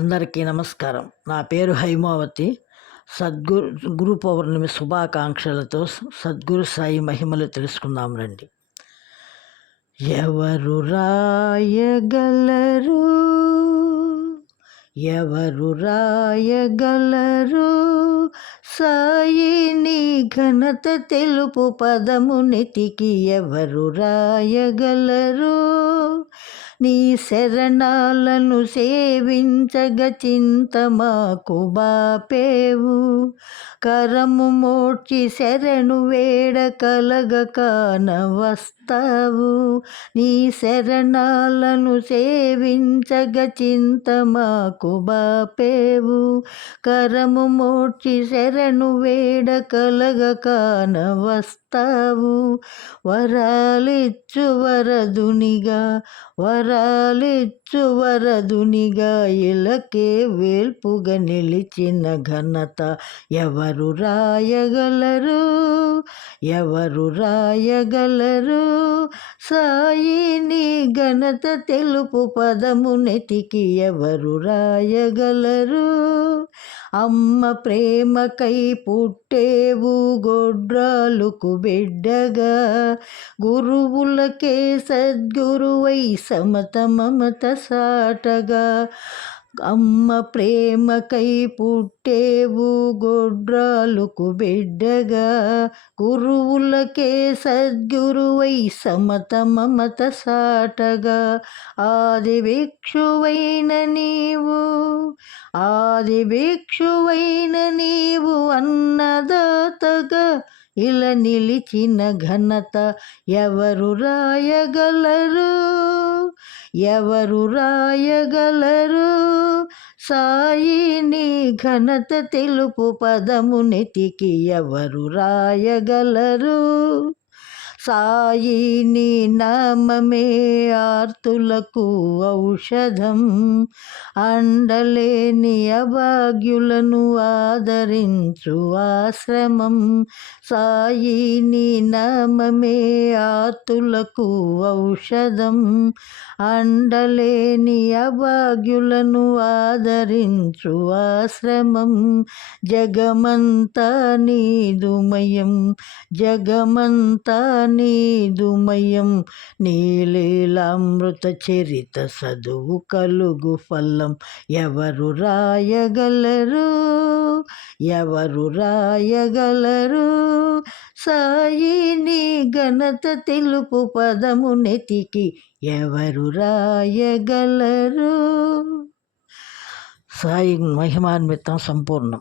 అందరికీ నమస్కారం. నా పేరు హైమావతి. సద్గురు గురు పౌర్ణమి శుభాకాంక్షలతో సద్గురు సాయి మహిమలు తెలుసుకుందాం రండి. ఎవరు రాయగలరు? ఎవరు రాయగలరు? సాయిని ఘనత తెలుపు పదమునితికి ఎవరు రాయగలరు? నీ శరణాలను సేవించగ చింత మాకు బాపేవు. కరము మోడ్చి శరణు వేడ కలగ కాన వస్తావు నీ శరణాలను సేవించగ చింత మాకు బాపేవు. కరము మోడ్చి శరణు వేడ కలగ కాన వస్తావు. వరాలిచ్చు వరదునిగా వరాలిచ్చు వరదునిగా ఇలకే వేల్పుగా నిలిచిన ఘనత ఎవరు రాయగలరు? ఎవరు రాయగలరు? సాయిని ఘనత తెలుపు పదము నెతికి ఎవరు రాయగలరు? అమ్మ ప్రేమకై పుట్టేవు గొడ్రాలుకు బిడ్డగా. గురువులకే సద్గురువై సమత మమత సాటగా. అమ్మ ప్రేమకై పుట్టేవు గొడ్రాలుకు బిడ్డగా. గురువులకే సద్గురువై సమత మమత సాటగా. ఆది భిక్షువైన నీవు ఆది భిక్షువైన నీవు అన్నదాతగా. ఇలా నిలిచిన ఘనత ఎవరు రాయగలరు? ఎవరు రాయగలరు? సాయిని ఘనత తెలుపు పదము నెతికి ఎవరు రాయగలరు? సాయిని నామమే ఆర్తులకు ఔషధం. అండలేని అభాగ్యులను ఆదరించు ఆశ్రమం. సాయిని నామమే ఆర్తులకు ఔషధం. అండలేని అభాగ్యులను ఆదరించు ఆశ్రమం. జగమంతా నీదుమయం జగమంతా నీదుమయం నీలీలామృత చరిత చదువు కలుగు ఫలం. ఎవరు రాయగలరు? ఎవరు రాయగలరు? సాయిని ఘనత తెలుపు పదము నెతికి ఎవరు రాయగలరు? సాయి మహిమాన్వితం సంపూర్ణం.